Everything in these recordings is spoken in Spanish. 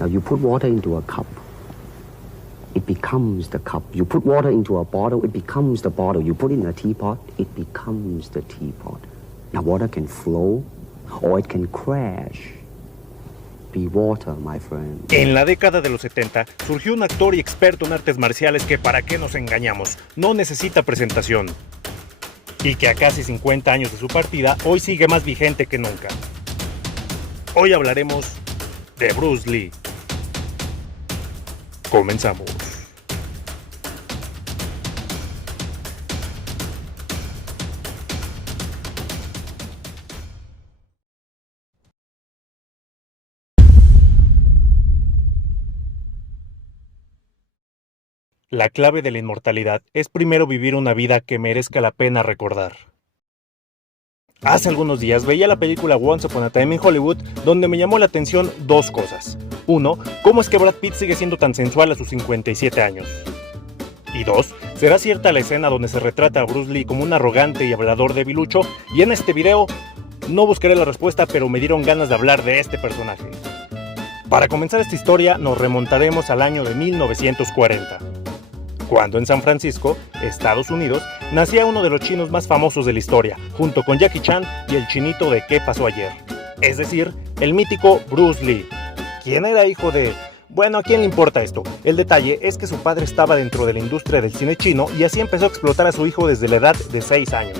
Now you put water into a cup, it becomes the cup. You put water into a bottle, it becomes the bottle. You put it in a teapot, it becomes the teapot. Now water can flow or it can crash. Be water, my friend. En la década de los 70 surgió un actor y experto en artes marciales que, para qué nos engañamos, no necesita presentación. Y que a casi 50 años de su partida, hoy sigue más vigente que nunca. Hoy hablaremos de Bruce Lee. Comenzamos. La clave de la inmortalidad es primero vivir una vida que merezca la pena recordar. Hace algunos días veía la película Once Upon a Time in Hollywood, donde me llamó la atención dos cosas. Uno, cómo es que Brad Pitt sigue siendo tan sensual a sus 57 años. Y dos, ¿será cierta la escena donde se retrata a Bruce Lee como un arrogante y hablador debilucho? Y en este video no buscaré la respuesta, pero me dieron ganas de hablar de este personaje. Para comenzar esta historia nos remontaremos al año de 1940. Cuando en San Francisco, Estados Unidos, nacía uno de los chinos más famosos de la historia, junto con Jackie Chan y el chinito de ¿Qué pasó ayer? Es decir, el mítico Bruce Lee. ¿Quién era hijo de...? Bueno, ¿a quién le importa esto? El detalle es que su padre estaba dentro de la industria del cine chino y así empezó a explotar a su hijo desde la edad de 6 años.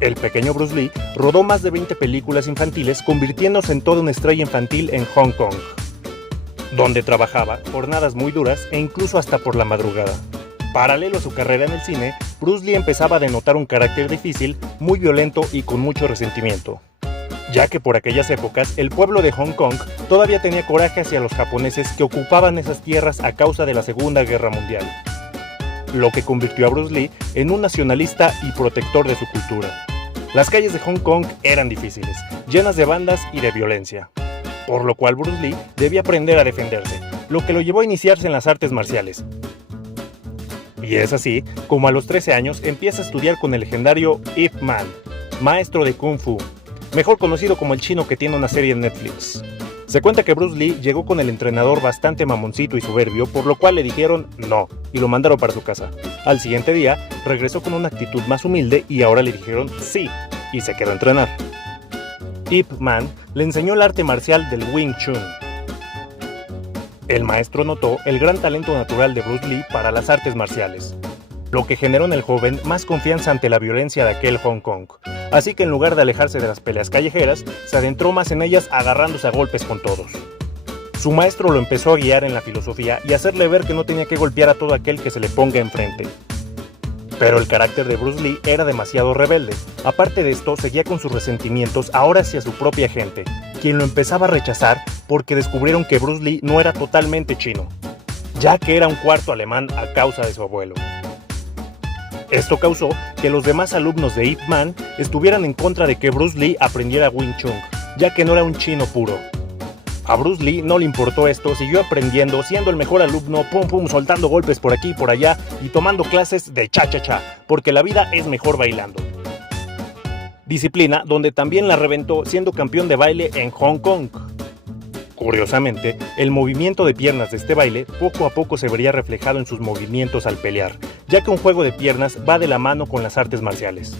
El pequeño Bruce Lee rodó más de 20 películas infantiles, convirtiéndose en toda una estrella infantil en Hong Kong, donde trabajaba jornadas muy duras e incluso hasta por la madrugada. Paralelo a su carrera en el cine, Bruce Lee empezaba a denotar un carácter difícil, muy violento y con mucho resentimiento, ya que por aquellas épocas el pueblo de Hong Kong todavía tenía coraje hacia los japoneses que ocupaban esas tierras a causa de la Segunda Guerra Mundial, lo que convirtió a Bruce Lee en un nacionalista y protector de su cultura. Las calles de Hong Kong eran difíciles, llenas de bandas y de violencia, por lo cual Bruce Lee debía aprender a defenderse, lo que lo llevó a iniciarse en las artes marciales. Y es así como a los 13 años empieza a estudiar con el legendario Ip Man, maestro de Kung Fu, mejor conocido como el chino que tiene una serie en Netflix. Se cuenta que Bruce Lee llegó con el entrenador bastante mamoncito y soberbio, por lo cual le dijeron no, y lo mandaron para su casa. Al siguiente día, regresó con una actitud más humilde y ahora le dijeron sí, y se quedó a entrenar. Ip Man le enseñó el arte marcial del Wing Chun. El maestro notó el gran talento natural de Bruce Lee para las artes marciales, lo que generó en el joven más confianza ante la violencia de aquel Hong Kong. Así que en lugar de alejarse de las peleas callejeras, se adentró más en ellas agarrándose a golpes con todos. Su maestro lo empezó a guiar en la filosofía y hacerle ver que no tenía que golpear a todo aquel que se le ponga enfrente. Pero el carácter de Bruce Lee era demasiado rebelde. Aparte de esto, seguía con sus resentimientos ahora hacia su propia gente, quien lo empezaba a rechazar porque descubrieron que Bruce Lee no era totalmente chino, ya que era un cuarto alemán a causa de su abuelo. Esto causó que los demás alumnos de Ip Man estuvieran en contra de que Bruce Lee aprendiera Wing Chun, ya que no era un chino puro. A Bruce Lee no le importó esto, siguió aprendiendo, siendo el mejor alumno, pum pum, soltando golpes por aquí y por allá y tomando clases de cha-cha-cha, porque la vida es mejor bailando. Disciplina donde también la reventó siendo campeón de baile en Hong Kong. Curiosamente, el movimiento de piernas de este baile poco a poco se vería reflejado en sus movimientos al pelear, ya que un juego de piernas va de la mano con las artes marciales.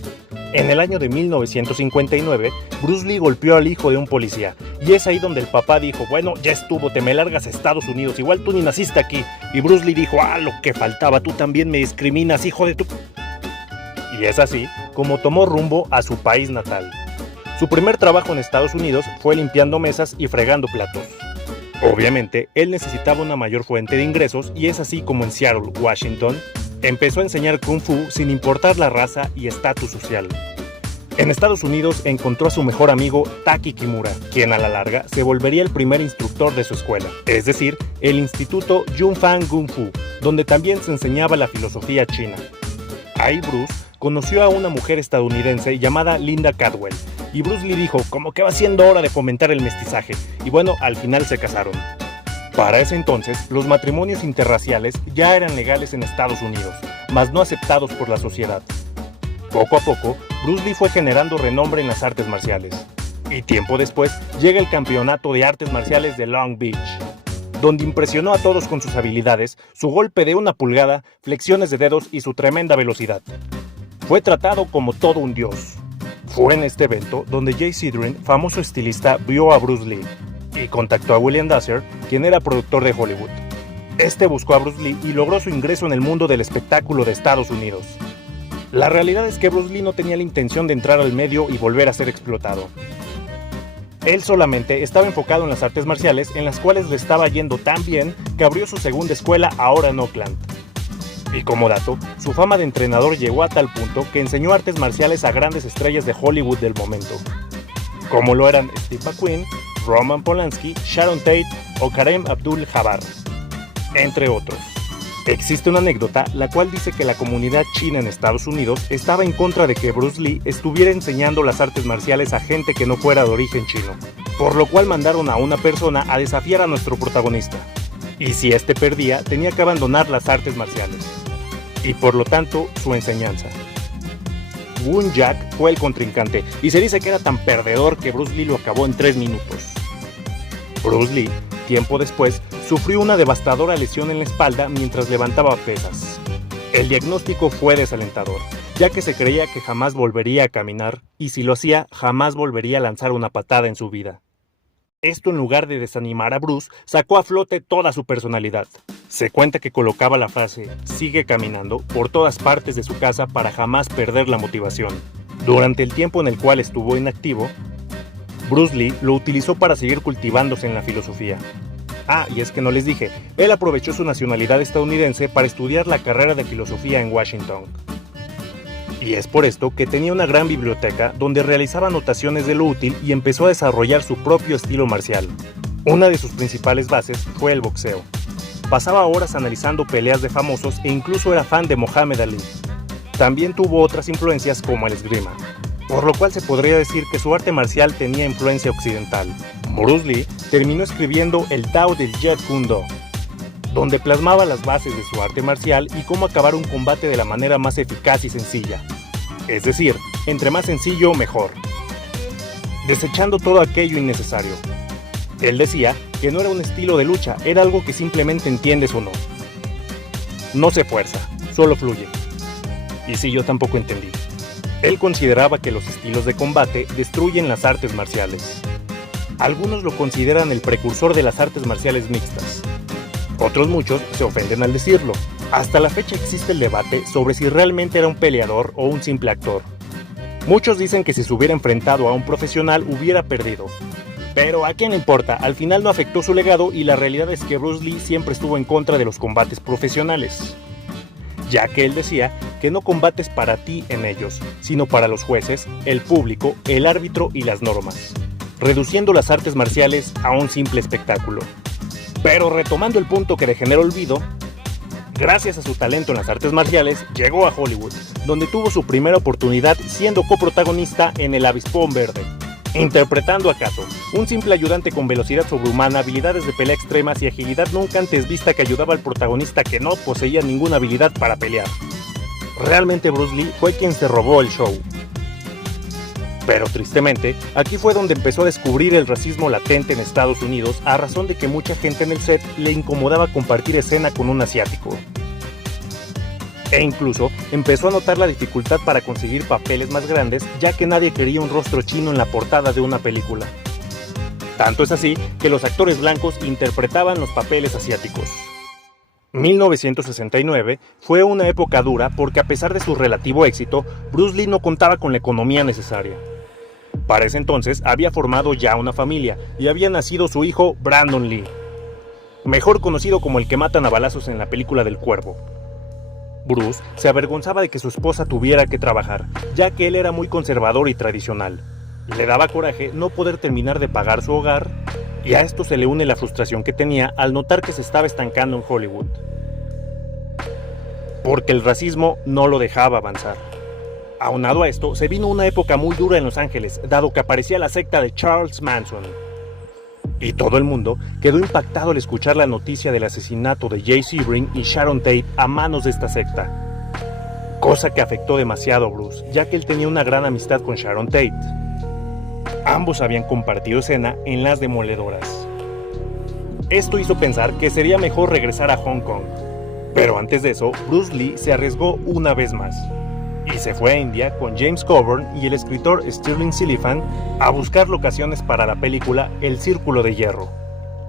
En el año de 1959, Bruce Lee golpeó al hijo de un policía, y es ahí donde el papá dijo, bueno, ya estuvo, te me largas a Estados Unidos, igual tú ni naciste aquí. Y Bruce Lee dijo, lo que faltaba, tú también me discriminas, hijo de tu... Y es así como tomó rumbo a su país natal. Su primer trabajo en Estados Unidos fue limpiando mesas y fregando platos. Obviamente, él necesitaba una mayor fuente de ingresos y es así como en Seattle, Washington, empezó a enseñar Kung Fu sin importar la raza y estatus social. En Estados Unidos encontró a su mejor amigo Taki Kimura, quien a la larga se volvería el primer instructor de su escuela, es decir, el Instituto Yunfang Kung Fu, donde también se enseñaba la filosofía china. Ahí Bruce conoció a una mujer estadounidense llamada Linda Cadwell, y Bruce Lee dijo, como que va siendo hora de fomentar el mestizaje, y bueno, al final se casaron. Para ese entonces, los matrimonios interraciales ya eran legales en Estados Unidos, mas no aceptados por la sociedad. Poco a poco, Bruce Lee fue generando renombre en las artes marciales. Y tiempo después, llega el Campeonato de Artes Marciales de Long Beach. donde impresionó a todos con sus habilidades, su golpe de 1 pulgada, flexiones de dedos y su tremenda velocidad. Fue tratado como todo un dios. Fue en este evento donde Jay Sidrin, famoso estilista, vio a Bruce Lee y contactó a William Dassler, quien era productor de Hollywood. Este buscó a Bruce Lee y logró su ingreso en el mundo del espectáculo de Estados Unidos. La realidad es que Bruce Lee no tenía la intención de entrar al medio y volver a ser explotado. Él solamente estaba enfocado en las artes marciales, en las cuales le estaba yendo tan bien que abrió su segunda escuela ahora en Oakland. Y como dato, su fama de entrenador llegó a tal punto que enseñó artes marciales a grandes estrellas de Hollywood del momento, como lo eran Steve McQueen, Roman Polanski, Sharon Tate o Kareem Abdul-Jabbar, entre otros. Existe una anécdota la cual dice que la comunidad china en Estados Unidos estaba en contra de que Bruce Lee estuviera enseñando las artes marciales a gente que no fuera de origen chino, por lo cual mandaron a una persona a desafiar a nuestro protagonista, y si este perdía tenía que abandonar las artes marciales, y por lo tanto su enseñanza. Woon Jak fue el contrincante, y se dice que era tan perdedor que Bruce Lee lo acabó en 3 minutos. Bruce Lee, tiempo después, sufrió una devastadora lesión en la espalda mientras levantaba pesas. El diagnóstico fue desalentador, ya que se creía que jamás volvería a caminar, y si lo hacía, jamás volvería a lanzar una patada en su vida. Esto, en lugar de desanimar a Bruce, sacó a flote toda su personalidad. Se cuenta que colocaba la frase "sigue caminando" por todas partes de su casa para jamás perder la motivación. Durante el tiempo en el cual estuvo inactivo, Bruce Lee lo utilizó para seguir cultivándose en la filosofía. Y es que no les dije, él aprovechó su nacionalidad estadounidense para estudiar la carrera de filosofía en Washington. Y es por esto que tenía una gran biblioteca donde realizaba anotaciones de lo útil y empezó a desarrollar su propio estilo marcial. Una de sus principales bases fue el boxeo. Pasaba horas analizando peleas de famosos e incluso era fan de Muhammad Ali. También tuvo otras influencias como el esgrima, por lo cual se podría decir que su arte marcial tenía influencia occidental. Bruce Lee terminó escribiendo el Tao del Jeet Kune Do, donde plasmaba las bases de su arte marcial y cómo acabar un combate de la manera más eficaz y sencilla. Es decir, entre más sencillo, mejor. Desechando todo aquello innecesario. Él decía que no era un estilo de lucha, era algo que simplemente entiendes o no. No se fuerza, solo fluye. Y sí, yo tampoco entendí. Él consideraba que los estilos de combate destruyen las artes marciales. Algunos lo consideran el precursor de las artes marciales mixtas. Otros muchos se ofenden al decirlo. Hasta la fecha existe el debate sobre si realmente era un peleador o un simple actor. Muchos dicen que si se hubiera enfrentado a un profesional hubiera perdido. Pero ¿a quién le importa? Al final no afectó su legado y la realidad es que Bruce Lee siempre estuvo en contra de los combates profesionales, ya que él decía que no combates para ti en ellos, sino para los jueces, el público, el árbitro y las normas, reduciendo las artes marciales a un simple espectáculo. Pero retomando el punto que le generó olvido, gracias a su talento en las artes marciales, llegó a Hollywood, donde tuvo su primera oportunidad siendo coprotagonista en El Avispón Verde, interpretando a Kato, un simple ayudante con velocidad sobrehumana, habilidades de pelea extremas y agilidad nunca antes vista que ayudaba al protagonista que no poseía ninguna habilidad para pelear. Realmente Bruce Lee fue quien se robó el show. Pero tristemente, aquí fue donde empezó a descubrir el racismo latente en Estados Unidos a razón de que mucha gente en el set le incomodaba compartir escena con un asiático. E incluso empezó a notar la dificultad para conseguir papeles más grandes, ya que nadie quería un rostro chino en la portada de una película. Tanto es así que los actores blancos interpretaban los papeles asiáticos. 1969 fue una época dura porque a pesar de su relativo éxito, Bruce Lee no contaba con la economía necesaria. Para ese entonces había formado ya una familia y había nacido su hijo Brandon Lee, mejor conocido como el que matan a balazos en la película del Cuervo. Bruce se avergonzaba de que su esposa tuviera que trabajar, ya que él era muy conservador y tradicional. Le daba coraje no poder terminar de pagar su hogar, y a esto se le une la frustración que tenía al notar que se estaba estancando en Hollywood, porque el racismo no lo dejaba avanzar. Aunado a esto, se vino una época muy dura en Los Ángeles, dado que aparecía la secta de Charles Manson. Y todo el mundo quedó impactado al escuchar la noticia del asesinato de Jay Sebring y Sharon Tate a manos de esta secta. Cosa que afectó demasiado a Bruce, ya que él tenía una gran amistad con Sharon Tate. Ambos habían compartido escena en Las Demoledoras. Esto hizo pensar que sería mejor regresar a Hong Kong. Pero antes de eso, Bruce Lee se arriesgó una vez más y se fue a India con James Coburn y el escritor Stirling Silliphant a buscar locaciones para la película El Círculo de Hierro,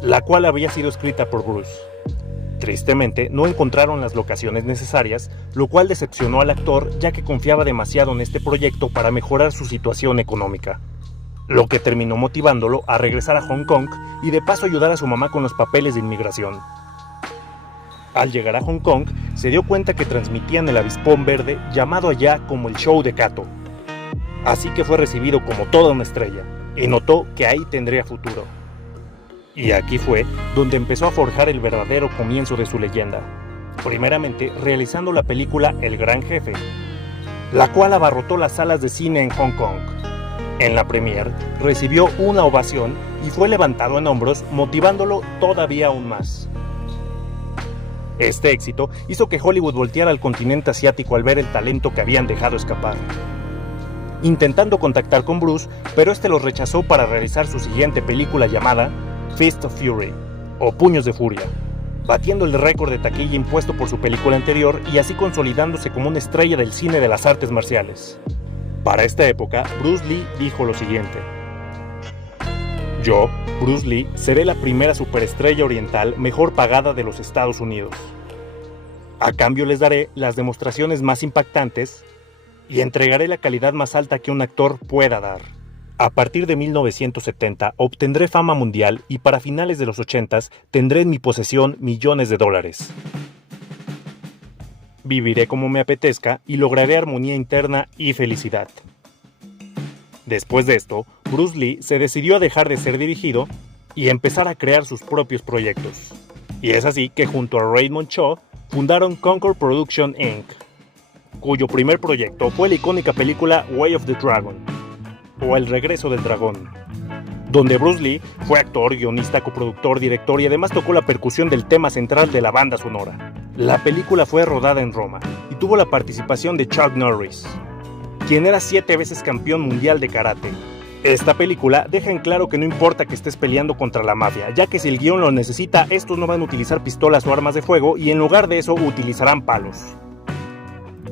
la cual había sido escrita por Bruce. Tristemente, no encontraron las locaciones necesarias, lo cual decepcionó al actor ya que confiaba demasiado en este proyecto para mejorar su situación económica, lo que terminó motivándolo a regresar a Hong Kong y de paso ayudar a su mamá con los papeles de inmigración. Al llegar a Hong Kong, se dio cuenta que transmitían el avispón verde llamado allá como el show de Kato. Así que fue recibido como toda una estrella, y notó que ahí tendría futuro. Y aquí fue donde empezó a forjar el verdadero comienzo de su leyenda, primeramente realizando la película El Gran Jefe, la cual abarrotó las salas de cine en Hong Kong. En la premiere recibió una ovación y fue levantado en hombros, motivándolo todavía aún más. Este éxito hizo que Hollywood volteara al continente asiático al ver el talento que habían dejado escapar, intentando contactar con Bruce, pero este los rechazó para realizar su siguiente película llamada Fist of Fury, o Puños de Furia, batiendo el récord de taquilla impuesto por su película anterior y así consolidándose como una estrella del cine de las artes marciales. Para esta época, Bruce Lee dijo lo siguiente: yo, Bruce Lee, seré la primera superestrella oriental mejor pagada de los Estados Unidos. A cambio les daré las demostraciones más impactantes y entregaré la calidad más alta que un actor pueda dar. A partir de 1970 obtendré fama mundial y para finales de los 80s tendré en mi posesión millones de dólares. Viviré como me apetezca y lograré armonía interna y felicidad. Después de esto, Bruce Lee se decidió a dejar de ser dirigido y empezar a crear sus propios proyectos. Y es así que junto a Raymond Cho fundaron Concord Production Inc., cuyo primer proyecto fue la icónica película Way of the Dragon, o El Regreso del Dragón, donde Bruce Lee fue actor, guionista, coproductor, director y además tocó la percusión del tema central de la banda sonora. La película fue rodada en Roma y tuvo la participación de Chuck Norris, quien era 7 veces campeón mundial de karate. Esta película deja en claro que no importa que estés peleando contra la mafia, ya que si el guión lo necesita, estos no van a utilizar pistolas o armas de fuego y en lugar de eso utilizarán palos.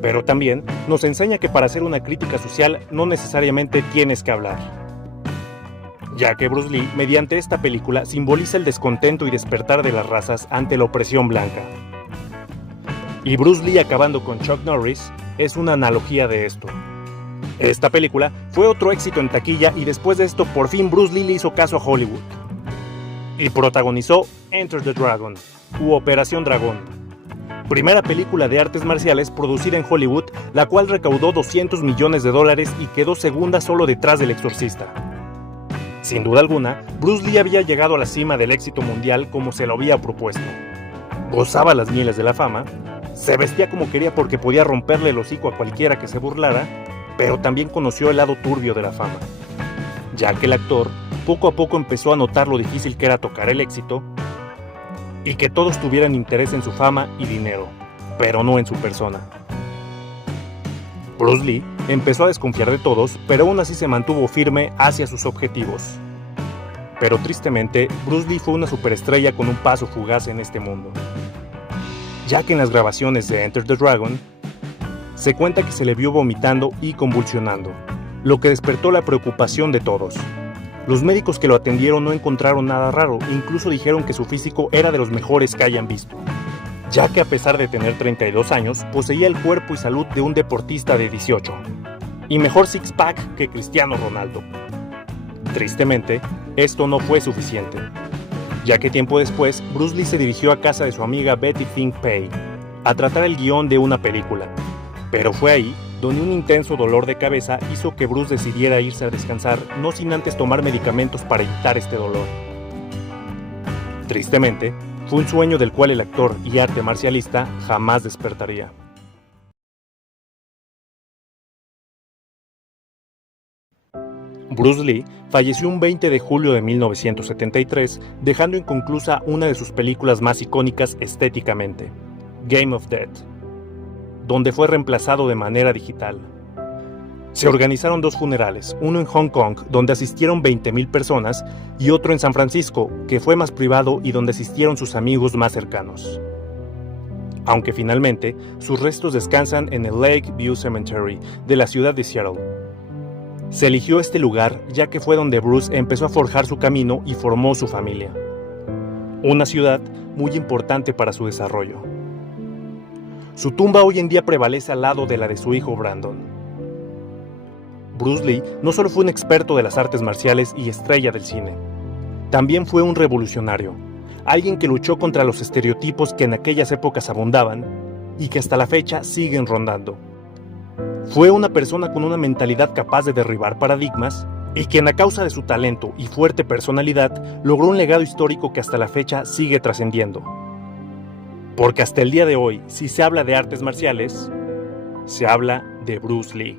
Pero también nos enseña que para hacer una crítica social no necesariamente tienes que hablar, ya que Bruce Lee, mediante esta película, simboliza el descontento y despertar de las razas ante la opresión blanca. Y Bruce Lee acabando con Chuck Norris es una analogía de esto. Esta película fue otro éxito en taquilla y después de esto por fin Bruce Lee le hizo caso a Hollywood y protagonizó Enter the Dragon, u Operación Dragón, primera película de artes marciales producida en Hollywood, la cual recaudó $200 millones y quedó segunda solo detrás del Exorcista. Sin duda alguna, Bruce Lee había llegado a la cima del éxito mundial como se lo había propuesto. Gozaba las mieles de la fama, se vestía como quería porque podía romperle el hocico a cualquiera que se burlara, pero también conoció el lado turbio de la fama, ya que el actor poco a poco empezó a notar lo difícil que era tocar el éxito y que todos tuvieran interés en su fama y dinero, pero no en su persona. Bruce Lee empezó a desconfiar de todos, pero aún así se mantuvo firme hacia sus objetivos. Pero tristemente, Bruce Lee fue una superestrella con un paso fugaz en este mundo, ya que en las grabaciones de Enter the Dragon se cuenta que se le vio vomitando y convulsionando, lo que despertó la preocupación de todos. Los médicos que lo atendieron no encontraron nada raro, incluso dijeron que su físico era de los mejores que hayan visto, ya que a pesar de tener 32 años, poseía el cuerpo y salud de un deportista de 18, y mejor six-pack que Cristiano Ronaldo. Tristemente, esto no fue suficiente, ya que tiempo después, Bruce Lee se dirigió a casa de su amiga Betty Fink Pei a tratar el guión de una película, pero fue ahí donde un intenso dolor de cabeza hizo que Bruce decidiera irse a descansar, no sin antes tomar medicamentos para evitar este dolor. Tristemente, fue un sueño del cual el actor y arte marcialista jamás despertaría. Bruce Lee falleció un 20 de julio de 1973, dejando inconclusa una de sus películas más icónicas estéticamente, Game of Death, donde fue reemplazado de manera digital. Se organizaron 2 funerales, uno en Hong Kong, donde asistieron 20,000 personas, y otro en San Francisco, que fue más privado y donde asistieron sus amigos más cercanos. Aunque finalmente, sus restos descansan en el Lakeview Cemetery de la ciudad de Seattle. Se eligió este lugar ya que fue donde Bruce empezó a forjar su camino y formó su familia. Una ciudad muy importante para su desarrollo. Su tumba hoy en día prevalece al lado de la de su hijo Brandon. Bruce Lee no solo fue un experto de las artes marciales y estrella del cine, también fue un revolucionario, alguien que luchó contra los estereotipos que en aquellas épocas abundaban y que hasta la fecha siguen rondando. Fue una persona con una mentalidad capaz de derribar paradigmas y quien a causa de su talento y fuerte personalidad logró un legado histórico que hasta la fecha sigue trascendiendo. Porque hasta el día de hoy, si se habla de artes marciales, se habla de Bruce Lee.